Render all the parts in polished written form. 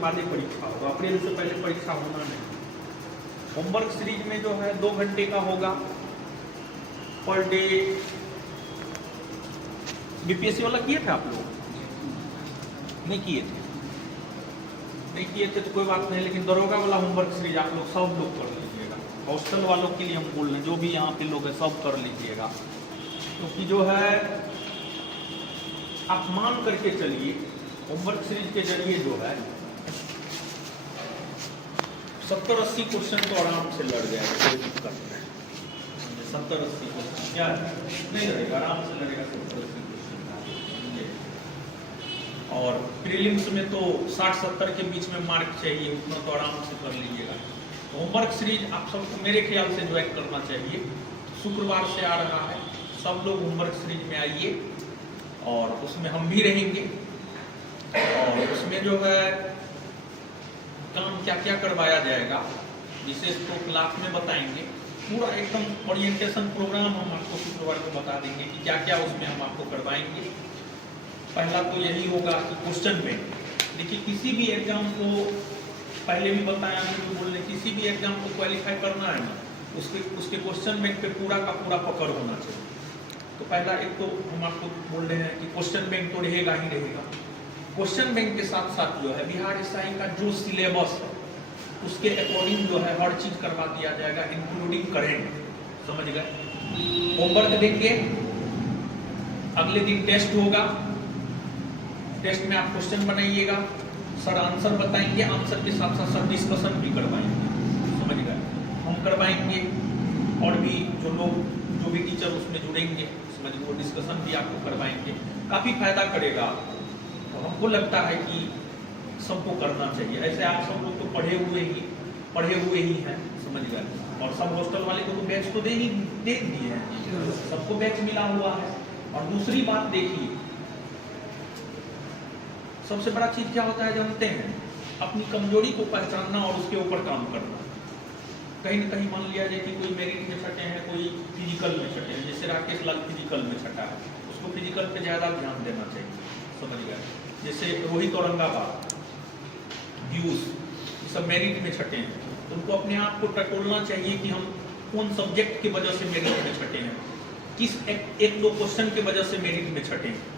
बाद ही परीक्षा होगा, अप्रैल से पहले परीक्षा होना नहीं। होमवर्क सीरीज में जो है 2 घंटे का होगा पर डे। बीपीएससी वाला किए थे आप लोग? नहीं किए थे? नहीं किए थे तो कोई बात नहीं, लेकिन दरोगा वाला होमवर्क सीरीज आप लोग सब लोग कर लीजिएगा। हॉस्टल वालों के लिए हम बोल रहे हैं, जो भी यहाँ पे लोग हैं सब कर लीजिएगा, क्योंकि जो है आप मान करके चलिए होमवर्क सीरीज के जरिए जो है 70-80 क्वेश्चन तो आराम से लड़ जाएगा, कोई दिक्कत नहीं। 70-80 क्वेश्चन क्या नहीं लड़ेगा, आराम से लड़ेगा 70-80 क्वेश्चन। और प्रीलिम्स में तो 60-70 के बीच में मार्क चाहिए, उतना तो आराम से कर लीजिएगा। होमवर्क सीरीज आप सबको मेरे ख्याल से ज्वाइन करना चाहिए। शुक्रवार से आ रहा है, सब लोग होमवर्क सीरीज में आइए और उसमें हम भी रहेंगे। और उसमें जो है काम क्या क्या करवाया जाएगा विशेष तो क्लास में बताएंगे। पूरा एकदम ओरिएंटेशन प्रोग्राम हम आपको शुक्रवार को बता देंगे कि क्या क्या उसमें हम आपको करवाएंगे। पहला तो यही होगा कि क्वेश्चन बैंक। देखिए किसी भी एग्जाम को, पहले भी बताया तो बोल रहे, किसी भी एग्जाम को क्वालिफाई करना है ना, उसके क्वेश्चन बैंक पे पूरा का पूरा पकड़ होना चाहिए। तो पहला एक तो हम आपको बोल रहे हैं कि क्वेश्चन बैंक तो रहेगा ही रहेगा। क्वेश्चन बैंक के साथ साथ जो है बिहार एसआई का जो सिलेबस है उसके अकॉर्डिंग जो है हर चीज करवा दिया जाएगा, इंक्लूडिंग करेंट। समझ गए? होमवर्क देंगे, अगले दिन टेस्ट होगा, टेस्ट में आप क्वेश्चन बनाइएगा, सर आंसर बताएंगे, आंसर के साथ साथ सर डिस्कशन भी करवाएंगे। समझ गए? हम करवाएंगे और भी जो भी टीचर उसमें जुड़ेंगे समझ वो डिस्कशन भी आपको करवाएंगे, काफी फायदा करेगा। तो हमको लगता है कि सबको करना चाहिए। ऐसे आप सब लोग तो पढ़े हुए ही हैं, समझ गए? और सब हॉस्टल वाले को तो बैच तो दे दिए हैं, सबको बैच मिला हुआ है। और दूसरी बात देखिए, सबसे बड़ा चीज क्या होता है जानते हैं? अपनी कमजोरी को पहचानना और उसके ऊपर काम करना। कहीं न कहीं मान लिया जाए कि कोई मेरिट में छटे हैं, कोई फिजिकल में छटे हैं, जैसे राकेश लाल फिजिकल में छटा है, उसको फिजिकल पे ज्यादा ध्यान देना चाहिए। समझ गए? जैसे रोहित औरंगाबाद, पीयूष, ये सब मेरिट में छटे हैं, तो उनको अपने आप को टटोलना चाहिए कि हम कौन सब्जेक्ट की वजह से मेरिट में छटे हैं, किस एक दो क्वेश्चन की वजह से मेरिट में छटे हैं।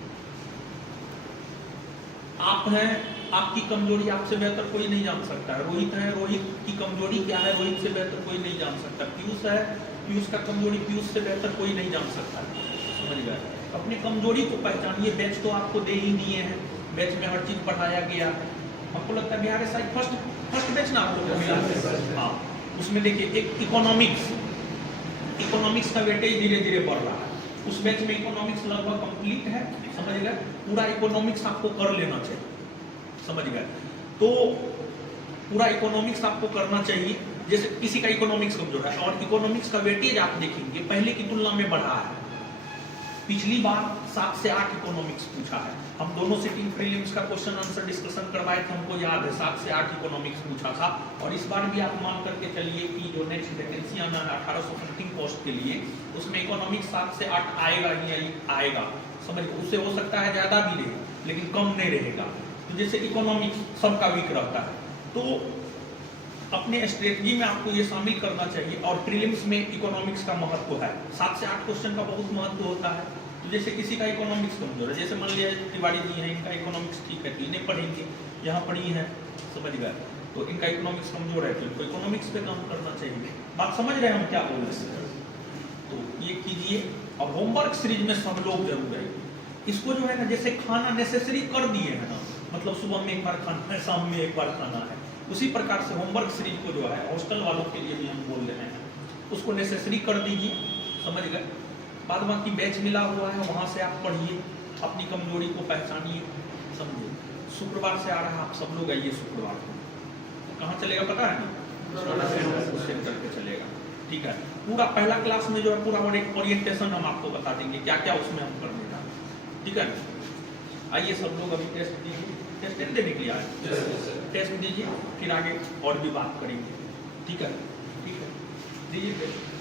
आप हैं, आपकी कमजोरी आपसे बेहतर कोई नहीं जान सकता है। रोहित है, रोहित की कमजोरी क्या है रोहित से बेहतर कोई नहीं जान सकता। पीयूष है, पीयूष का कमजोरी पीयूष से बेहतर कोई नहीं जान सकता है। समझ गए? अपनी कमजोरी को पहचानिए। बैच तो आपको दे ही दिए हैं, बैच में हर चीज पढ़ाया गया है। हमको लगता है बिहार एसआई फर्स्ट बैच ना आप लोग को मिला। हाँ, उसमें देखिए एक इकोनॉमिक्स का वेटेज धीरे धीरे बढ़ रहा है। उस बैच में इकोनॉमिक्स लगभग कंप्लीट है। समझ गए? पूरा इकोनॉमिक्स आपको कर लेना चाहिए। समझ गए? तो पूरा इकोनॉमिक्स आपको करना चाहिए। जैसे किसी का इकोनॉमिक्स कमजोर है और इकोनॉमिक्स का वेटेज आप देखेंगे पहले की तुलना में बढ़ा है। पिछली बार 7 से 8 इकोनॉमिक्स पूछा है। हम दोनों सिटिंग प्रीलिम्स का क्वेश्चन आंसर डिस्कशन करवाए थे, हमको याद है 7 से 8 इकोनॉमिक्स पूछा था। और इस बार भी आप मान करके चलिए कि जो नेक्स्ट वैकेंसी आना है 1800 समथिंग पोस्ट के लिए, उसमें इकोनॉमिक्स 7 से 8 आएगा ही आएगा। समझ, उससे हो सकता है ज्यादा भी रहे लेकिन कम नहीं रहेगा। तो जैसे इकोनॉमिक्स सबका वीक रहता है, तो अपने स्ट्रेटजी में आपको ये शामिल करना चाहिए। और प्रीलिम्स में इकोनॉमिक्स का महत्व है, 7 से 8 क्वेश्चन का बहुत महत्व होता है। तो जैसे किसी का इकोनॉमिक्स कमजोर है, जैसे मान लिया तिवारी जी हैं, इनका इकोनॉमिक्स ठीक है तो इन्हें पढ़ेंगे, यहाँ पढ़ी है, समझ गए? तो इनका इकोनॉमिक्स कमजोर है तो इनको इकोनॉमिक्स पे काम करना चाहिए। बात समझ रहे हैं हम क्या बोल रहे हैं? तो ये कीजिए। और होमवर्क सीरीज में सब लोग जरूर है। इसको जो है ना, जैसे खाना नेसेसरी कर दिए है ना, मतलब सुबह में एक बार खाना है, शाम में एक बार खाना है, उसी प्रकार से होमवर्क सीरीज को जो है हॉस्टल वालों के लिए भी हम बोल रहे हैं, उसको नेसेसरी कर दीजिए। समझ गए? बाद बाकी बैच मिला हुआ है, वहां से आप पढ़िए, अपनी कमजोरी को पहचानिए। समझिए? शुक्रवार से आ रहा है, आप सब लोग आइए शुक्रवार को। कहाँ चलेगा पता है ना? सेंटर पे चलेगा। ठीक है? पूरा पहला क्लास में जो है पूरा ओरिएंटेशन हम आपको बता देंगे, क्या क्या उसमें हम करने जा रहे हैं। ठीक है? आइए सब लोग अभी टेस्ट दीजिए। टेस्ट देने के लिए आए, टेस्ट दीजिए, फिर आगे और भी बात करेंगे। ठीक है? ठीक है, दीजिए टेस्ट।